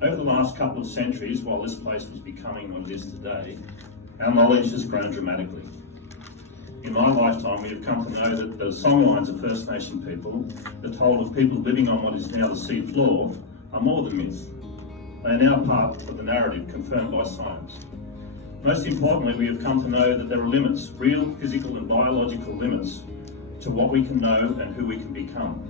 Over the last couple of centuries, while this place was becoming what it is today, our knowledge has grown dramatically. In my lifetime, we have come to know that the songlines of First Nation people that told of people living on what is now the sea floor are more than myth. They are now part of the narrative confirmed by science. Most importantly, we have come to know that there are limits, real physical and biological limits, to what we can know and who we can become.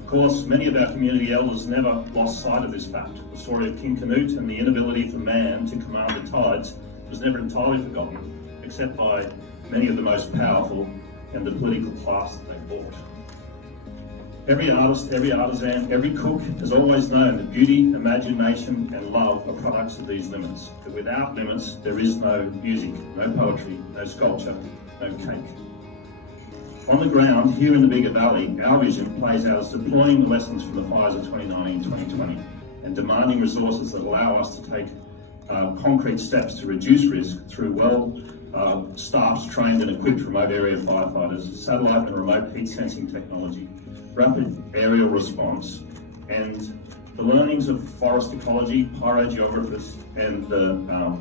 Of course, many of our community elders never lost sight of this fact. The story of King Canute and the inability for man to command the tides was never entirely forgotten, except by many of the most powerful and the political class that they bought. Every artist, every artisan, every cook has always known that beauty, imagination and love are products of these limits. But without limits, there is no music, no poetry, no sculpture, no cake. On the ground, here in the Bega Valley, our vision plays out as deploying the lessons from the fires of 2019-2020 and demanding resources that allow us to take concrete steps to reduce risk through staffed, trained and equipped remote area firefighters, satellite and remote heat sensing technology, rapid aerial response, and the learnings of forest ecology, pyrogeographers, and the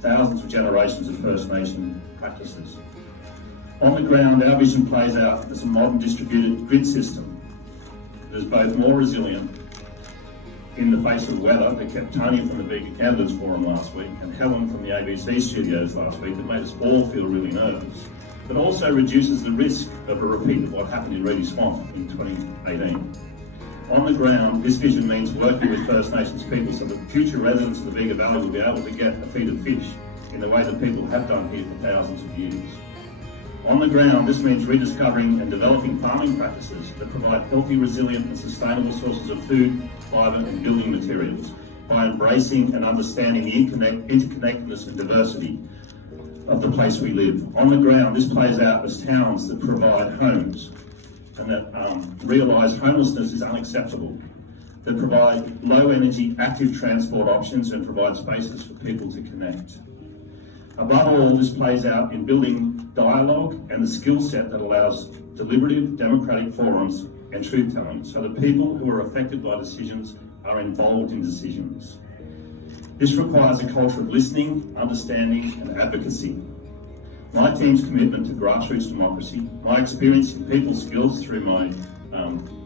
thousands of generations of First Nation practices. On the ground, our vision plays out as a modern distributed grid system that is both more resilient in the face of weather that kept Tony from the Bega Candidates Forum last week and Helen from the ABC studios last week that made us all feel really nervous, but also reduces the risk of a repeat of what happened in Reedy Swamp in 2018. On the ground, this vision means working with First Nations people so that future residents of the Bega Valley will be able to get a feed of fish in the way that people have done here for thousands of years. On the ground, this means rediscovering and developing farming practices that provide healthy, resilient and sustainable sources of food, fibre and building materials by embracing and understanding the interconnectedness and diversity of the place we live. On the ground, this plays out as towns that provide homes and that realise homelessness is unacceptable, that provide low energy, active transport options and provide spaces for people to connect. Above all, this plays out in building dialogue and the skill set that allows deliberative, democratic forums and truth-telling, so that people who are affected by decisions are involved in decisions. This requires a culture of listening, understanding and advocacy. My team's commitment to grassroots democracy, my experience in people skills through my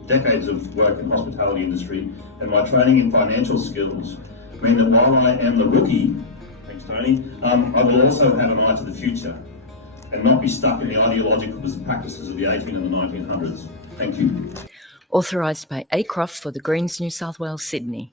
decades of work in the hospitality industry and my training in financial skills mean that while I am the rookie, thanks Tony, I will also have an eye to the future and not be stuck in the ideological practices of the 18 and the 1900s. Thank you. Authorised by A. Croft for the Greens, New South Wales, Sydney.